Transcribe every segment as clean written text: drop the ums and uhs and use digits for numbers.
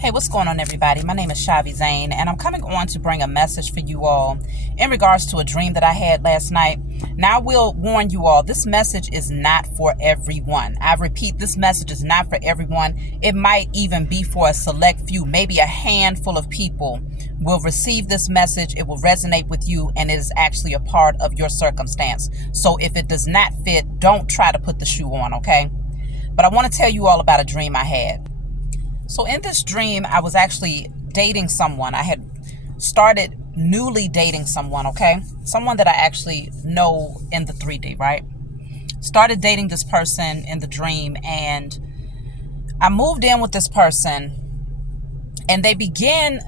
Hey, what's going on, everybody? My name is Shavi Zane, and I'm coming on to bring a message for you all in regards to a dream that I had last night. Now, I will warn you all, this message is not for everyone. I repeat, this message is not for everyone. It might even be for a select few, maybe a handful of people will receive this message. It will resonate with you, and it is actually a part of your circumstance. So if it does not fit, don't try to put the shoe on, okay? But I want to tell you all about a dream I had. So in this dream, I was actually dating someone. I had started newly dating someone, okay? Someone that I actually know in the 3D, right? Started dating this person in the dream, and I moved in with this person, and they began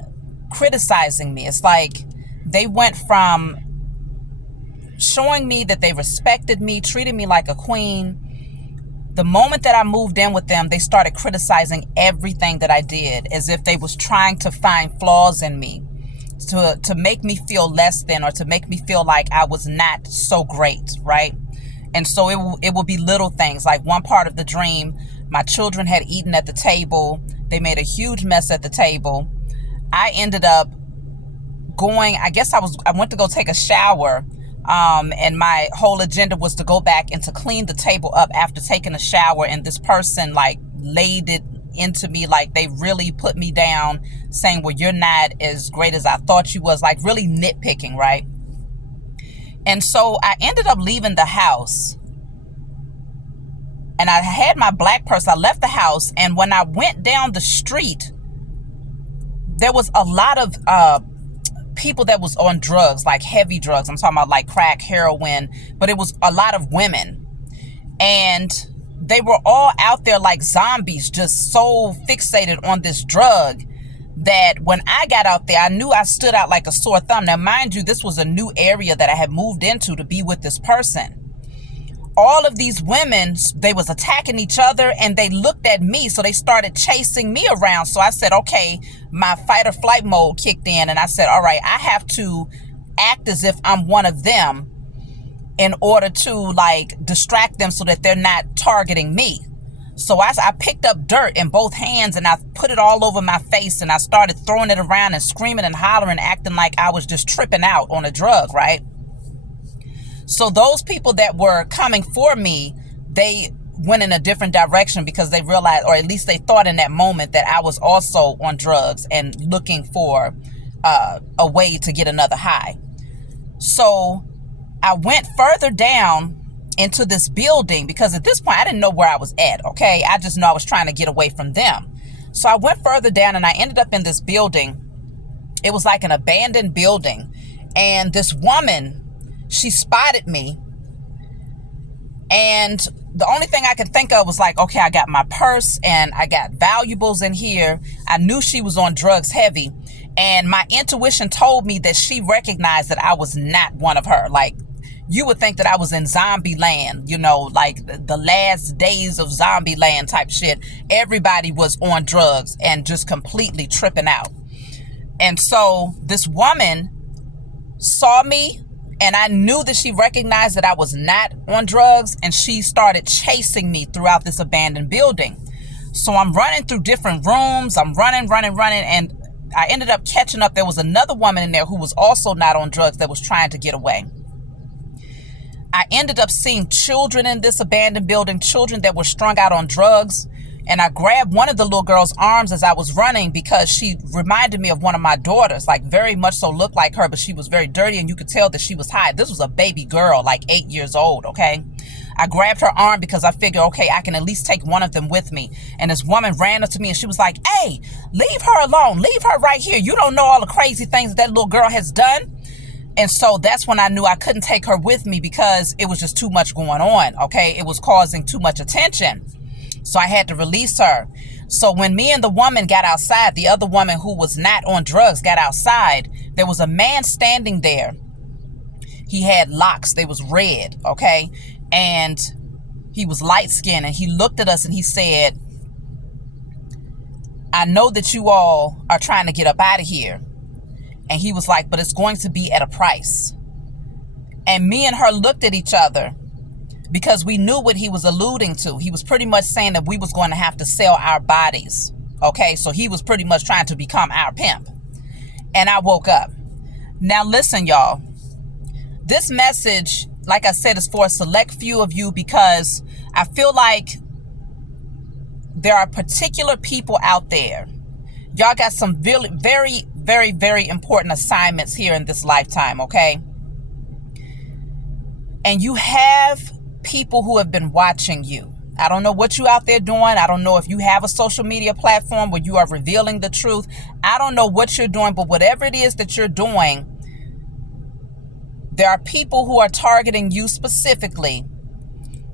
criticizing me. It's like they went from showing me that they respected me, treated me like a queen. The moment that I moved in with them, they started criticizing everything that I did, as if they was trying to find flaws in me to make me feel less than, or to make me feel like I was not so great, right? And so it will be little things. Like one part of the dream, my children had eaten at the table. They made a huge mess at the table. I ended up going, I went to go take a shower. And my whole agenda was to go back and to clean the table up after taking a shower. And this person like laid it into me, like they really put me down, saying, well, you're not as great as I thought you was, like really nitpicking, right? And so I ended up leaving the house, and I had my black purse. I left the house, and when I went down the street, there was a lot of people that was on drugs, like heavy drugs. I'm talking about like crack, heroin, but it was a lot of women, and they were all out there like zombies, just so fixated on this drug that when I got out there, I knew I stood out like a sore thumb. Now, mind you, this was a new area that I had moved into to be with this person. All of these women, they was attacking each other, and they looked at me, so they started chasing me around. So I said, okay, my fight or flight mode kicked in, and I said, all right, I have to act as if I'm one of them in order to like distract them so that they're not targeting me. So I picked up dirt in both hands, and I put it all over my face, and I started throwing it around and screaming and hollering, acting like I was just tripping out on a drug, right? So those people that were coming for me, they went in a different direction because they realized, or at least they thought in that moment, that I was also on drugs and looking for a way to get another high. So I went further down into this building because at this point I didn't know where I was at, okay? I just know I was trying to get away from them. So I went further down, and I ended up in this building. It was like an abandoned building, and this woman, she spotted me, and the only thing I could think of was like, okay, I got my purse and I got valuables in here. I knew she was on drugs heavy, and my intuition told me that she recognized that I was not one of her. Like, you would think that I was in zombie land, you know, like the last days of zombie land type shit. Everybody was on drugs and just completely tripping out. And so this woman saw me, and I knew that she recognized that I was not on drugs, and she started chasing me throughout this abandoned building. So I'm running through different rooms. I'm running, and I ended up catching up. There was another woman in there who was also not on drugs that was trying to get away. I ended up seeing children in this abandoned building, children that were strung out on drugs. And I grabbed one of the little girl's arms as I was running because she reminded me of one of my daughters, like very much so looked like her, but she was very dirty, and you could tell that she was high. This was a baby girl, like 8 years old, okay? I grabbed her arm because I figured, okay, I can at least take one of them with me. And this woman ran up to me, and she was like, hey, leave her alone. Leave her right here. You don't know all the crazy things that little girl has done. And so that's when I knew I couldn't take her with me because it was just too much going on, okay? It was causing too much attention. So I had to release her. So when me and the woman got outside, the other woman who was not on drugs got outside, there was a man standing there. He had locks. They was red, okay? And he was light-skinned, and he looked at us and he said, I know that you all are trying to get up out of here. And he was like, but it's going to be at a price. And me and her looked at each other, because we knew what he was alluding to. He was pretty much saying that we was going to have to sell our bodies, Okay, so he was pretty much trying to become our pimp. And I woke up. Now listen, y'all. This message, like I said, is for a select few of you because I feel like there are particular people out there. Y'all got some really, very, very, very important assignments here in this lifetime, okay? And you have people who have been watching you. I don't know what you out there doing. I don't know if you have a social media platform where you are revealing the truth. I don't know what you're doing, but whatever it is that you're doing, there are people who are targeting you specifically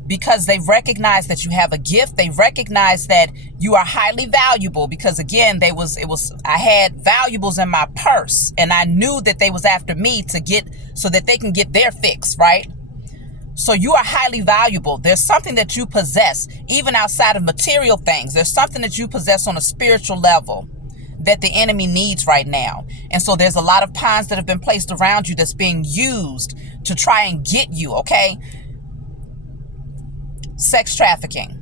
because they recognize that you have a gift. They recognize that you are highly valuable because, again, I had valuables in my purse and I knew that they was after me to get so that they can get their fix, right? So you are highly valuable. There's something that you possess, even outside of material things. There's something that you possess on a spiritual level that the enemy needs right now. And so there's a lot of pawns that have been placed around you that's being used to try and get you, okay? Sex trafficking,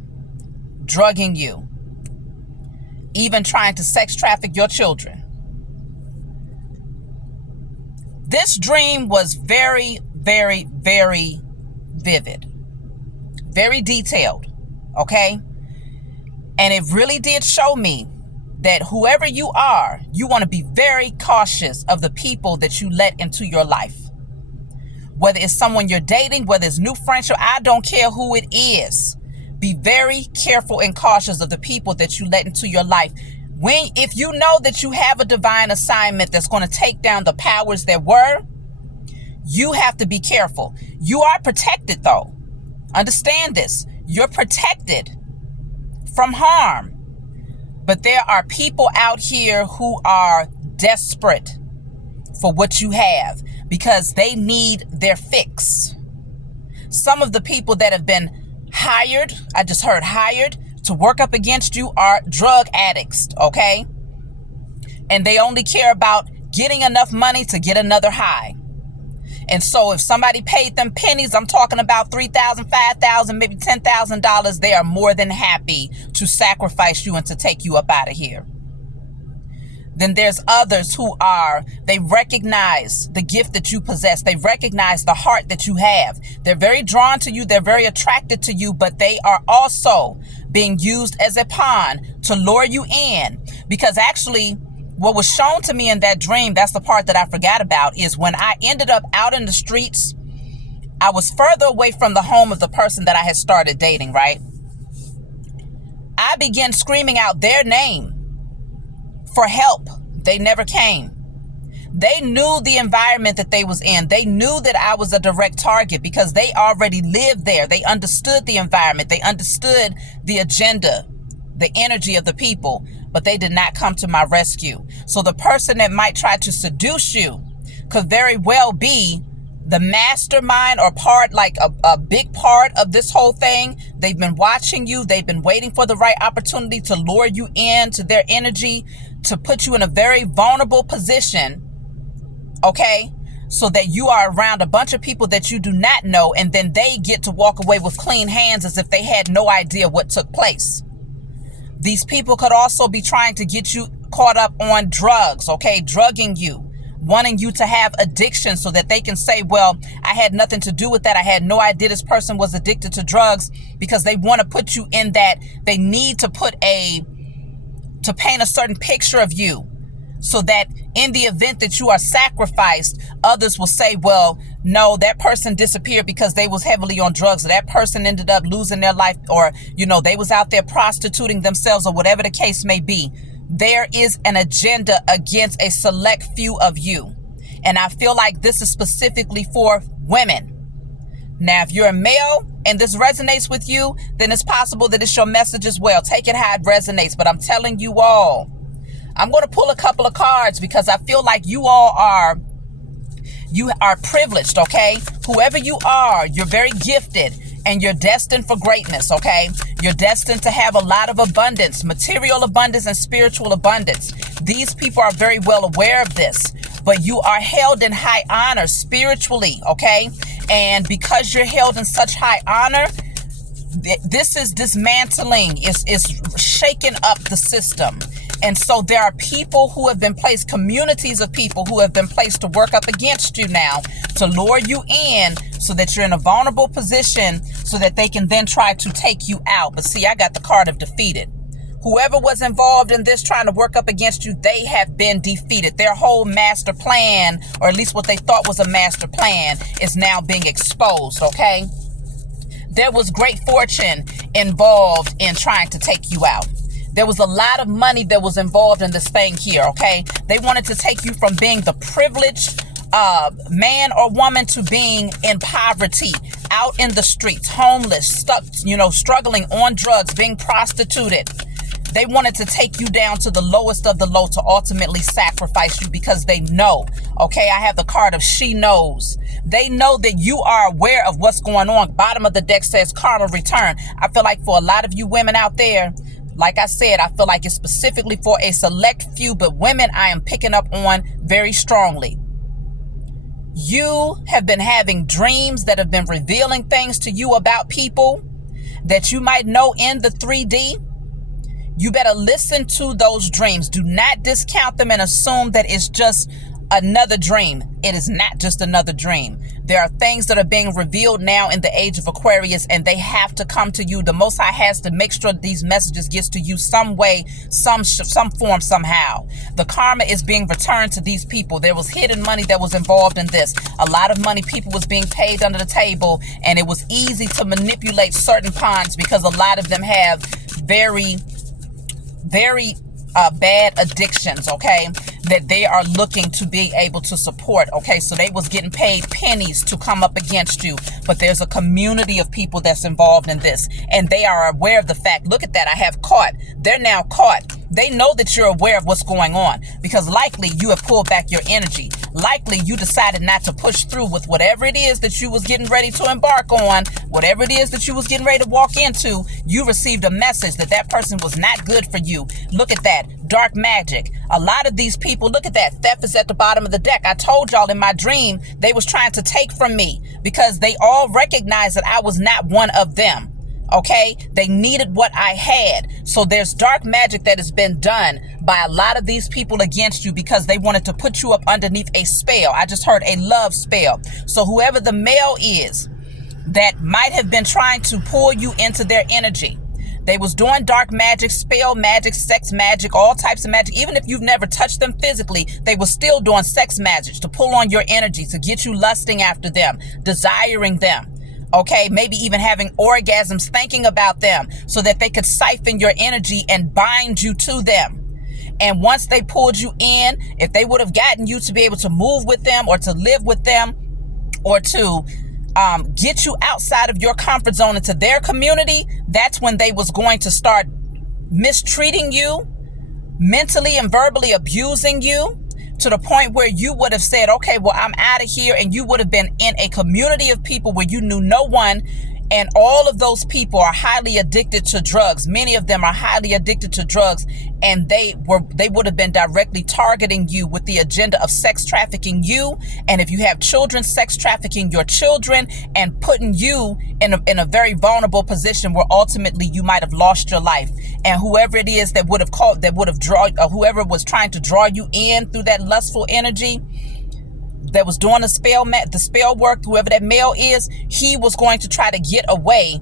drugging you, even trying to sex traffic your children. This dream was very, very, very vivid, very detailed, okay? And it really did show me that whoever you are, you want to be very cautious of the people that you let into your life. Whether it's someone you're dating, whether it's new friendship, I don't care who it is. Be very careful and cautious of the people that you let into your life. If you know that you have a divine assignment that's going to take down the powers that were, you have to be careful. You are protected, though. Understand this. You're protected from harm. But there are people out here who are desperate for what you have because they need their fix. Some of the people that have been hired, I just heard hired, to work up against you are drug addicts, okay? And they only care about getting enough money to get another high. And so if somebody paid them pennies, I'm talking about $3,000, $5,000, maybe $10,000, they are more than happy to sacrifice you and to take you up out of here. Then there's others they recognize the gift that you possess. They recognize the heart that you have. They're very drawn to you. They're very attracted to you, but they are also being used as a pawn to lure you in. Because actually, what was shown to me in that dream, that's the part that I forgot about, is when I ended up out in the streets, I was further away from the home of the person that I had started dating, right? I began screaming out their name for help. They never came. They knew the environment that they was in. They knew that I was a direct target because they already lived there. They understood the environment. They understood the agenda, the energy of the people, but they did not come to my rescue. So the person that might try to seduce you could very well be the mastermind or part, like a big part of this whole thing. They've been watching you. They've been waiting for the right opportunity to lure you into their energy, to put you in a very vulnerable position, okay? So that you are around a bunch of people that you do not know, and then they get to walk away with clean hands as if they had no idea what took place. These people could also be trying to get you caught up on drugs, okay? Drugging you, wanting you to have addiction so that they can say, well, I had nothing to do with that. I had no idea this person was addicted to drugs, because they want to put you in that. They need to to paint a certain picture of you so that in the event that you are sacrificed, others will say, well, no, that person disappeared because they was heavily on drugs, or that person ended up losing their life, or, they was out there prostituting themselves, or whatever the case may be. There is an agenda against a select few of you. And I feel like this is specifically for women. Now, if you're a male and this resonates with you, then it's possible that it's your message as well. Take it how it resonates. But I'm telling you all, I'm going to pull a couple of cards because I feel like you are privileged, okay? Whoever you are, you're very gifted and you're destined for greatness, okay? You're destined to have a lot of abundance, material abundance and spiritual abundance. These people are very well aware of this, but you are held in high honor spiritually, okay? And because you're held in such high honor, this is dismantling, is shaking up the system. And so there are people who have been placed, communities of people who have been placed to work up against you now, to lure you in so that you're in a vulnerable position so that they can then try to take you out. But see, I got the card of defeated. Whoever was involved in this trying to work up against you, they have been defeated. Their whole master plan, or at least what they thought was a master plan, is now being exposed, okay? There was great fortune involved in trying to take you out. There was a lot of money that was involved in this thing here, okay? They wanted to take you from being the privileged man or woman to being in poverty, out in the streets, homeless, stuck, struggling on drugs, being prostituted. They wanted to take you down to the lowest of the low to ultimately sacrifice you because they know, okay? I have the card of she knows. They know that you are aware of what's going on. Bottom of the deck says karma return. I feel like for a lot of you women out there, like I said, I feel like it's specifically for a select few, but women I am picking up on very strongly. You have been having dreams that have been revealing things to you about people that you might know in the 3D. You better listen to those dreams. Do not discount them and assume that it's just another dream. It is not just another dream. There are things that are being revealed now in the age of Aquarius, and they have to come to you. The Most High has to make sure these messages gets to you some way, some form, somehow. The karma is being returned to these people. There was hidden money that was involved in this. A lot of money, people was being paid under the table, and it was easy to manipulate certain pawns because a lot of them have very bad addictions, okay, that they are looking to be able to support, okay? So they was getting paid pennies to come up against you, but there's a community of people that's involved in this, and they are aware of the fact. Look at that, I have caught. They're now caught. They know that you're aware of what's going on because likely you have pulled back your energy. Likely you decided not to push through with whatever it is that you was getting ready to embark on, whatever it is that you was getting ready to walk into. You received a message that that person was not good for you. Look at that. Dark magic. A lot of these people, look at that. Theft is at the bottom of the deck. I told y'all in my dream they was trying to take from me because they all recognized that I was not one of them. Okay, they needed what I had. So there's dark magic that has been done by a lot of these people against you because they wanted to put you up underneath a spell. I just heard a love spell. So whoever the male is that might have been trying to pull you into their energy, they was doing dark magic, spell magic, sex magic, all types of magic. Even if you've never touched them physically, they were still doing sex magic to pull on your energy, to get you lusting after them, desiring them. Okay, maybe even having orgasms, thinking about them so that they could siphon your energy and bind you to them. And once they pulled you in, if they would have gotten you to be able to move with them or to live with them or to get you outside of your comfort zone into their community, that's when they was going to start mistreating you, mentally and verbally abusing you, to the point where you would have said, okay, well, I'm out of here. And you would have been in a community of people where you knew no one. And all of those people are highly addicted to drugs. Many of them are highly addicted to drugs. And they would have been directly targeting you with the agenda of sex trafficking you. And if you have children, sex trafficking your children and putting you in a very vulnerable position where ultimately you might have lost your life. And whoever it is that would have called, that would have whoever was trying to draw you in through that lustful energy, that was doing the spell work, whoever that male is, he was going to try to get away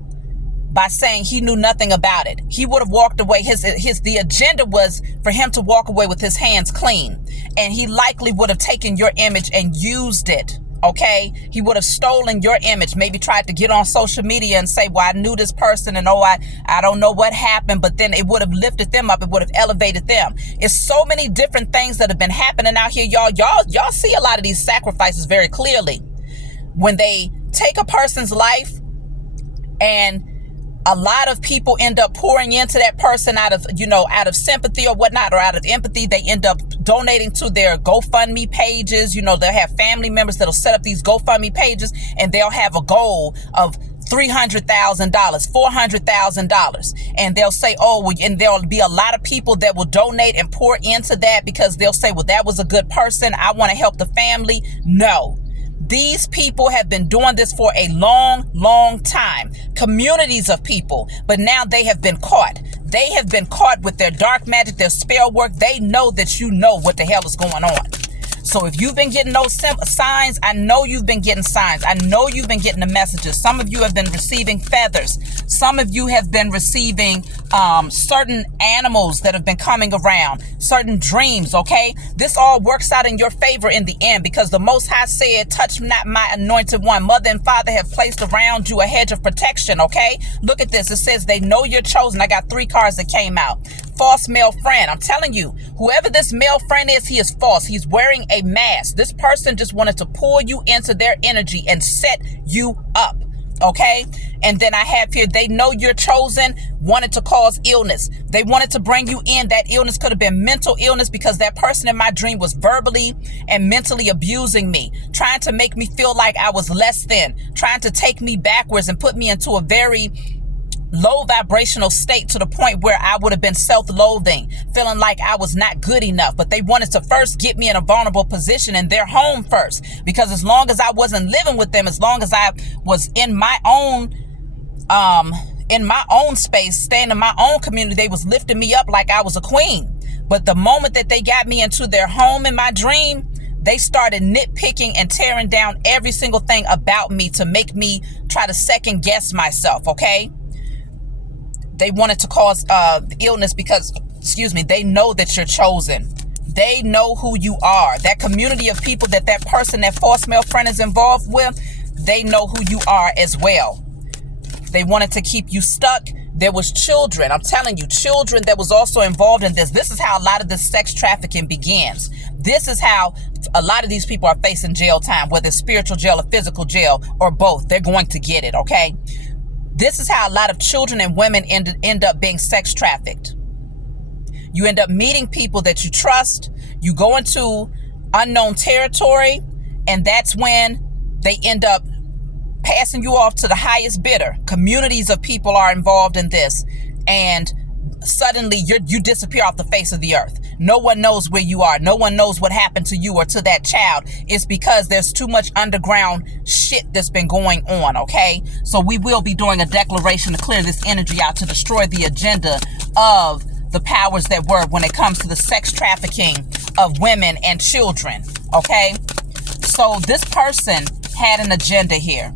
by saying he knew nothing about it. He would have walked away. The agenda was for him to walk away with his hands clean. And he likely would have taken your image and used it. Okay, he would have stolen your image, maybe tried to get on social media and say, well, I knew this person and I don't know what happened, but then it would have lifted them up. It would have elevated them. It's so many different things that have been happening out here, y'all. Y'all see a lot of these sacrifices very clearly. When they take a person's life and a lot of people end up pouring into that person out of sympathy or whatnot, or out of empathy. They end up donating to their GoFundMe pages. They'll have family members that'll set up these GoFundMe pages and they'll have a goal of $300,000, $400,000. And they'll say, and there'll be a lot of people that will donate and pour into that because they'll say, well, that was a good person. I want to help the family. No. These people have been doing this for a long, long time. Communities of people, but now they have been caught. They have been caught with their dark magic, their spell work. They know that you know what the hell is going on. So if you've been getting those signs, I know you've been getting signs. I know you've been getting the messages. Some of you have been receiving feathers. Some of you have been receiving certain animals that have been coming around, certain dreams, okay? This all works out in your favor in the end, because the Most High said, touch not my anointed one. Mother and father have placed around you a hedge of protection, okay? Look at this. It says they know you're chosen. I got 3 cards that came out. False male friend. I'm telling you, whoever this male friend is, he is false. He's wearing a mask. This person just wanted to pull you into their energy and set you up. Okay. And then I have here, they know you're chosen, wanted to cause illness. They wanted to bring you in. That illness could have been mental illness, because that person in my dream was verbally and mentally abusing me, trying to make me feel like I was less than, trying to take me backwards and put me into a very low vibrational state, to the point where I would have been self-loathing, feeling like I was not good enough. But they wanted to first get me in a vulnerable position in their home first, because as long as I wasn't living with them, as long as I was in my own space, staying in my own community, they was lifting me up like I was a queen. But the moment that they got me into their home in my dream, they started nitpicking and tearing down every single thing about me to make me try to second guess myself. Okay. They wanted to cause illness because, they know that you're chosen. They know who you are. That community of people that person, that false male friend is involved with, they know who you are as well. They wanted to keep you stuck. There was children. I'm telling you, children that was also involved in this. This is how a lot of this sex trafficking begins. This is how a lot of these people are facing jail time, whether it's spiritual jail or physical jail or both. They're going to get it, okay? This is how a lot of children and women end up being sex trafficked. You end up meeting people that you trust. You go into unknown territory, and that's when they end up passing you off to the highest bidder. Communities of people are involved in this, and suddenly you disappear off the face of the earth. No one knows where you are. No one knows what happened to you or to that child. It's because there's too much underground shit that's been going on, okay? So we will be doing a declaration to clear this energy out, to destroy the agenda of the powers that were when it comes to the sex trafficking of women and children, okay? So this person had an agenda here.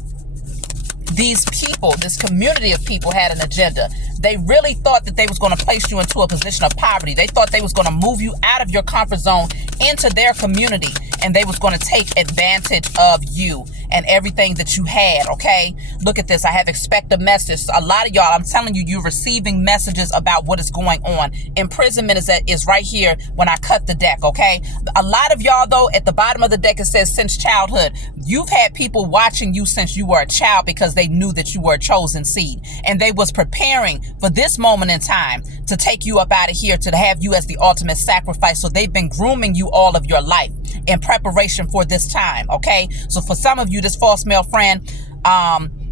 These people, this community of people had an agenda. They really thought that they was going to place you into a position of poverty. They thought they was going to move you out of your comfort zone into their community, and they was going to take advantage of you and everything that you had, okay? Look at this. I have expected messages. A lot of y'all, I'm telling you, you're receiving messages about what is going on. Imprisonment is right here when I cut the deck, okay? A lot of y'all, though, at the bottom of the deck, it says since childhood. You've had people watching you since you were a child, because they knew that you were a chosen seed, and they was preparing for this moment in time to take you up out of here, to have you as the ultimate sacrifice. So they've been grooming you all of your life in preparation for this time, okay? So for some of you, this false male friend,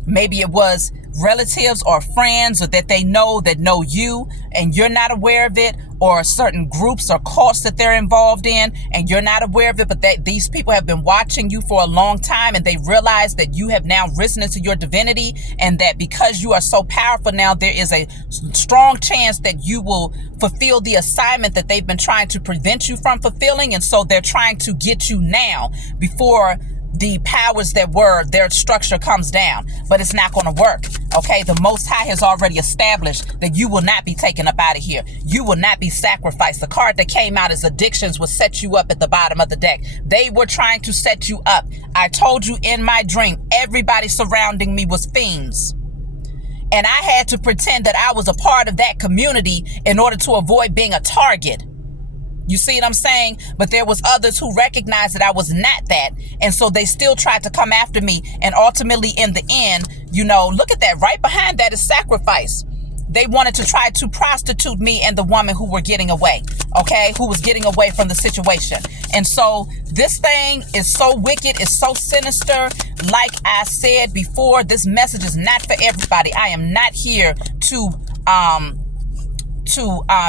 maybe it was relatives or friends, or that they know that know you and you're not aware of it, or certain groups or cults that they're involved in and you're not aware of it, but that these people have been watching you for a long time, and they realize that you have now risen into your divinity, and that because you are so powerful now, there is a strong chance that you will fulfill the assignment that they've been trying to prevent you from fulfilling. And so they're trying to get you now before the powers that were, their structure comes down. But it's not going to work, okay? The Most High has already established that you will not be taken up out of here. You will not be sacrificed. The card that came out is addictions will set you up at the bottom of the deck. They were trying to set you up. I told you in my dream, everybody surrounding me was fiends. And I had to pretend that I was a part of that community in order to avoid being a target. You see what I'm saying? But there was others who recognized that I was not that. And so they still tried to come after me. And ultimately, in the end, look at that. Right behind that is sacrifice. They wanted to try to prostitute me and the woman who were getting away, okay? Who was getting away from the situation. And so this thing is so wicked, it's so sinister. Like I said before, this message is not for everybody. I am not here to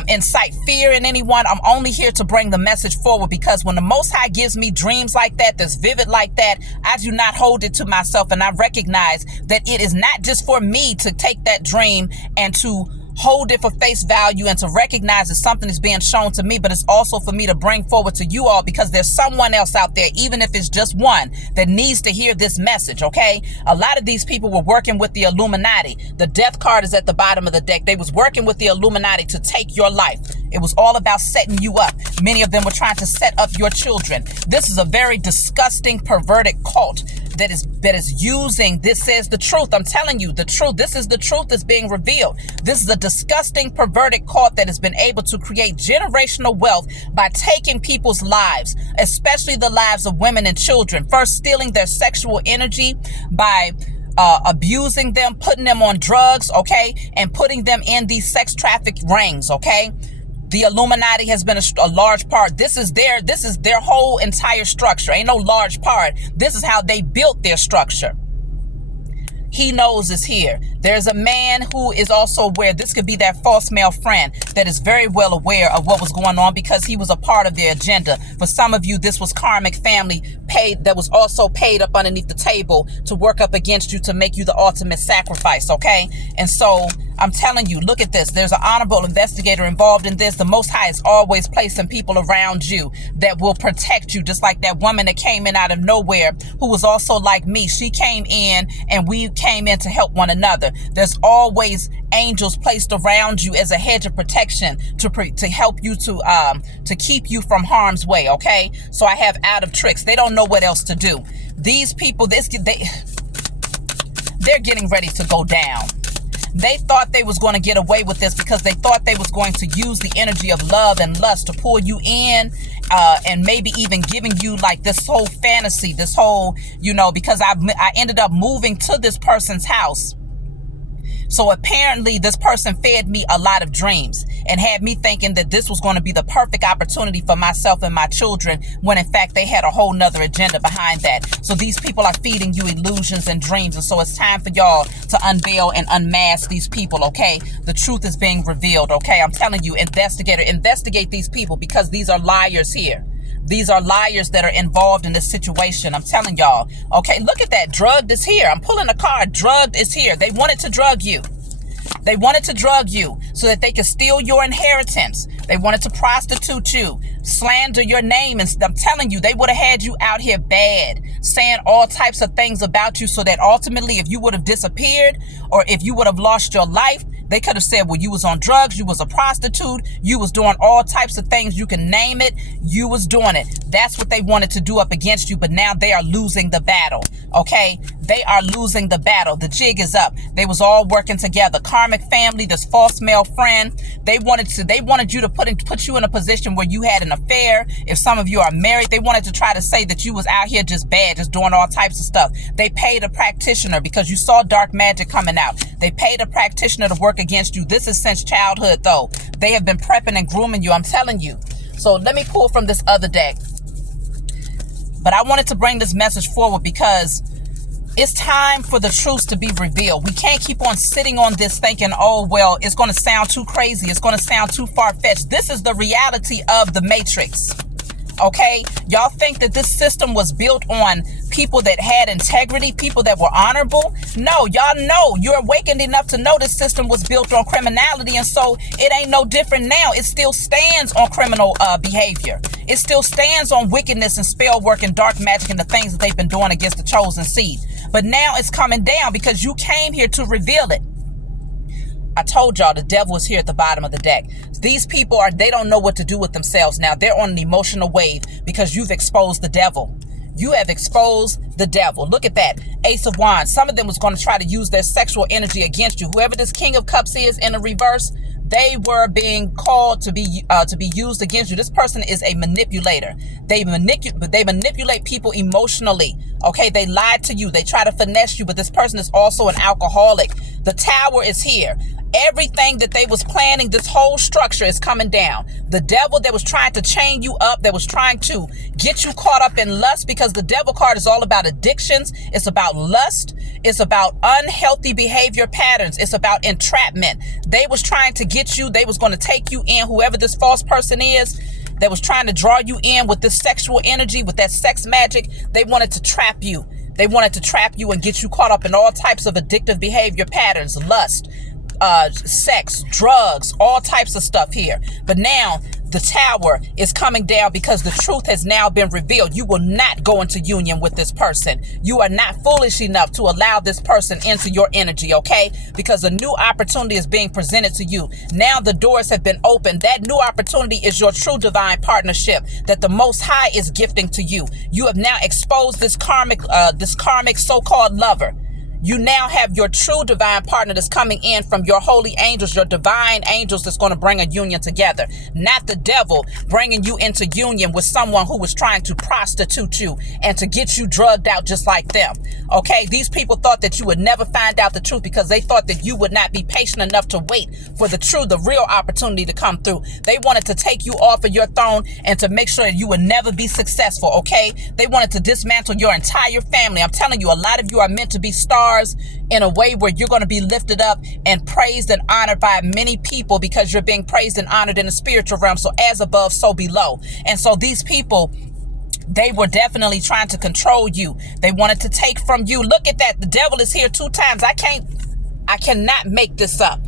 incite fear in anyone. I'm only here to bring the message forward, because when the Most High gives me dreams like that, that's vivid like that, I do not hold it to myself, and I recognize that it is not just for me to take that dream and to hold it for face value and to recognize that something is being shown to me, but it's also for me to bring forward to you all, because there's someone else out there, even if it's just one, that needs to hear this message, okay? A lot of these people were working with the Illuminati. The death card is at the bottom of the deck. They was working with the Illuminati to take your life. It was all about setting you up. Many of them were trying to set up your children. This is a very disgusting, perverted cult that is using, this says the truth. I'm telling you the truth. This is the truth that's being revealed. This is a disgusting, perverted cult that has been able to create generational wealth by taking people's lives, especially the lives of women and children. First, stealing their sexual energy by abusing them, putting them on drugs, okay, and putting them in these sex traffic rings, okay. The Illuminati has been a large part. This is their whole entire structure. Ain't no large part. This is how they built their structure. He knows is here. There's a man who is also aware. This could be that false male friend that is very well aware of what was going on, because he was a part of their agenda. For some of you, this was karmic family paid that was also paid up underneath the table to work up against you, to make you the ultimate sacrifice, okay? And so I'm telling you, look at this. There's an honorable investigator involved in this. The Most High is always placing people around you that will protect you, just like that woman that came in out of nowhere, who was also like me. She came in and we came in to help one another. There's always angels placed around you as a hedge of protection to help you to keep you from harm's way, okay? So I have out of tricks. They don't know what else to do. These people, they're getting ready to go down. They thought they was going to get away with this because they thought they was going to use the energy of love and lust to pull you in, and maybe even giving you like this whole fantasy, this whole, because I ended up moving to this person's house. So apparently this person fed me a lot of dreams and had me thinking that this was going to be the perfect opportunity for myself and my children, when in fact they had a whole nother agenda behind that. So these people are feeding you illusions and dreams. And so it's time for y'all to unveil and unmask these people, okay? The truth is being revealed, okay? I'm telling you, investigate these people, because these are liars here. These are liars that are involved in this situation. I'm telling y'all. Okay, look at that. Drugged is here. I'm pulling a card. Drugged is here. They wanted to drug you. They wanted to drug you so that they could steal your inheritance. They wanted to prostitute you, slander your name. And I'm telling you, they would have had you out here bad, saying all types of things about you, so that ultimately, if you would have disappeared or if you would have lost your life, they could have said, well, you was on drugs, you was a prostitute, you was doing all types of things. You can name it. You was doing it. That's what they wanted to do up against you. But now they are losing the battle. Okay? They are losing the battle. The jig is up. They was all working together. Karmic family, this false male friend. They wanted you to put you in a position where you had an affair. If some of you are married, they wanted to try to say that you was out here just bad, just doing all types of stuff. They paid a practitioner because you saw dark magic coming out. They paid a practitioner to work against you. This is since childhood, though. They have been prepping and grooming you. I'm telling you. So let me pull from this other deck. But I wanted to bring this message forward because it's time for the truth to be revealed. We can't keep on sitting on this thinking, oh, well, it's going to sound too crazy. It's going to sound too far-fetched. This is the reality of the Matrix. Okay? Y'all think that this system was built on people that had integrity, people that were honorable? No, y'all know. You're awakened enough to know this system was built on criminality, and so it ain't no different now. It still stands on criminal behavior. It still stands on wickedness and spell work and dark magic and the things that they've been doing against the chosen seed. But now it's coming down because you came here to reveal it. I told y'all the devil is here at the bottom of the deck. These people they don't know what to do with themselves now. They're on an emotional wave because you've exposed the devil. You have exposed the devil. Look at that. Ace of Wands. Some of them was going to try to use their sexual energy against you. Whoever this King of Cups is in the reverse, they were being called to be used against you. This person is a manipulator. They manipulate people emotionally. Okay, they lied to you. They try to finesse you, but this person is also an alcoholic. The Tower is here. Everything that they was planning, this whole structure is coming down. The devil that was trying to chain you up, that was trying to get you caught up in lust, because the devil card is all about addictions. It's about lust. It's about unhealthy behavior patterns. It's about entrapment. They was trying to get you. They was going to take you in, whoever this false person is that was trying to draw you in with this sexual energy, with that sex magic. They wanted to trap you. They wanted to trap you and get you caught up in all types of addictive behavior patterns, lust, sex, drugs, all types of stuff here. But now the tower is coming down because the truth has now been revealed. You will not go into union with this person. You are not foolish enough to allow this person into your energy, okay? Because a new opportunity is being presented to you. Now the doors have been opened. That new opportunity is your true divine partnership that the Most High is gifting to you. You have now exposed this karmic so-called lover. You now have your true divine partner that's coming in from your holy angels, your divine angels that's going to bring a union together. Not the devil bringing you into union with someone who was trying to prostitute you and to get you drugged out just like them. Okay, these people thought that you would never find out the truth because they thought that you would not be patient enough to wait for the real opportunity to come through. They wanted to take you off of your throne and to make sure that you would never be successful, okay? They wanted to dismantle your entire family. I'm telling you, a lot of you are meant to be stars in a way where you're going to be lifted up and praised and honored by many people because you're being praised and honored in the spiritual realm. So as above, so below. And so these people, they were definitely trying to control you. They wanted to take from you. Look at that. The devil is here 2 times. I cannot make this up.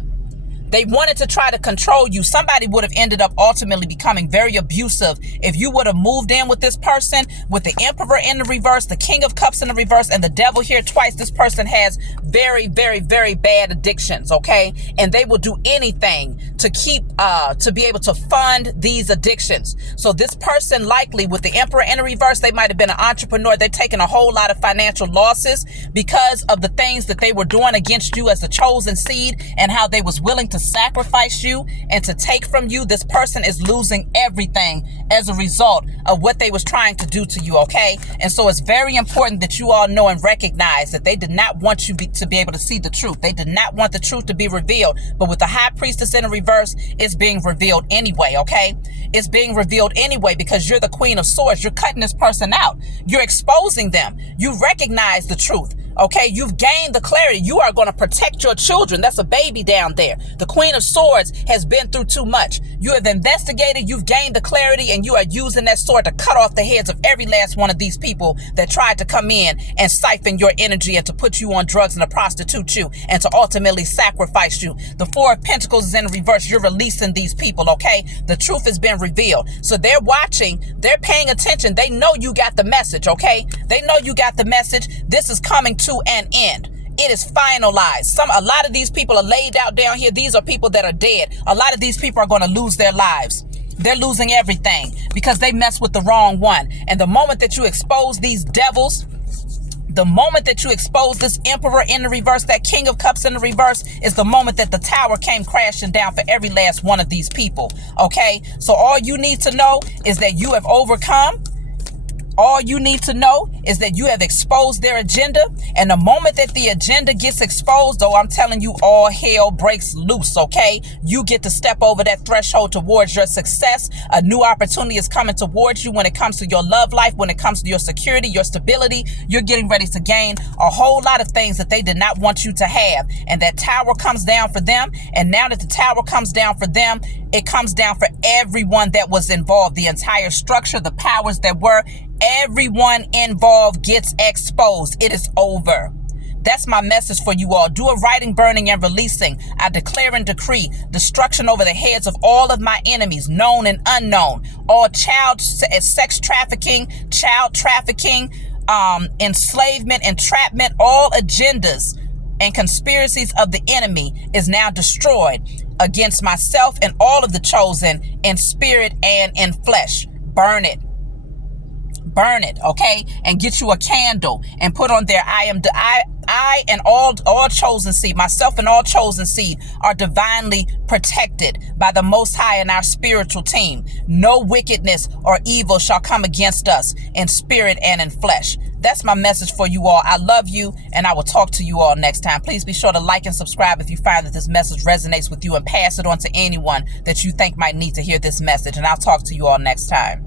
They wanted to try to control you. Somebody would have ended up ultimately becoming very abusive if you would have moved in with this person with the Emperor in the reverse, the King of Cups in the reverse, and the devil here twice. This person has very, very, very bad addictions, okay? And they will do anything to keep, to be able to fund these addictions. So this person likely with the Emperor in the reverse, they might have been an entrepreneur. They've taken a whole lot of financial losses because of the things that they were doing against you as the chosen seed and how they was willing to sacrifice you and to take from you. This person is losing everything as a result of what they was trying to do to you, okay? And so it's very important that you all know and recognize that they did not want you to be able to see the truth. They did not want the truth to be revealed. But with the High Priestess in the reverse, it's being revealed anyway, okay? It's being revealed anyway because you're the Queen of Swords. You're cutting this person out. You're exposing them. You recognize the truth. Okay, you've gained the clarity. You are going to protect your children. That's a baby down there. The Queen of Swords has been through too much. You have investigated, you've gained the clarity, and you are using that sword to cut off the heads of every last one of these people that tried to come in and siphon your energy and to put you on drugs and to prostitute you and to ultimately sacrifice you. The Four of Pentacles is in reverse. You're releasing these people, okay? The truth has been revealed. So they're watching, they're paying attention. They know you got the message, okay? They know you got the message. This is coming to an end. It is finalized. A lot of these people are laid out down here. These are people that are dead. A lot of these people are going to lose their lives. They're losing everything because they messed with the wrong one. And the moment that you expose these devils, the moment that you expose this Emperor in the reverse, that King of Cups in the reverse, is the moment that the tower came crashing down for every last one of these people. Okay? So all you need to know is that you have overcome. All you need to know is that you have exposed their agenda. And the moment that the agenda gets exposed, though, I'm telling you, all hell breaks loose, okay? You get to step over that threshold towards your success. A new opportunity is coming towards you when it comes to your love life, when it comes to your security, your stability. You're getting ready to gain a whole lot of things that they did not want you to have. And that tower comes down for them. And now that the tower comes down for them, it comes down for everyone that was involved. The entire structure, the powers that were, everyone involved gets exposed. It is over. That's my message for you all. Do a writing, burning, and releasing. I declare and decree destruction over the heads of all of my enemies, known and unknown. All child sex trafficking, enslavement, entrapment, all agendas and conspiracies of the enemy is now destroyed against myself and all of the chosen in spirit and in flesh. Burn it. Burn it, okay? And get you a candle and put on there, I and all chosen seed, myself and all chosen seed are divinely protected by the Most High and our spiritual team. No wickedness or evil shall come against us in spirit and in flesh. That's my message for you all. I love you, and I will talk to you all next time. Please be sure to like and subscribe if you find that this message resonates with you, and pass it on to anyone that you think might need to hear this message. And I'll talk to you all next time.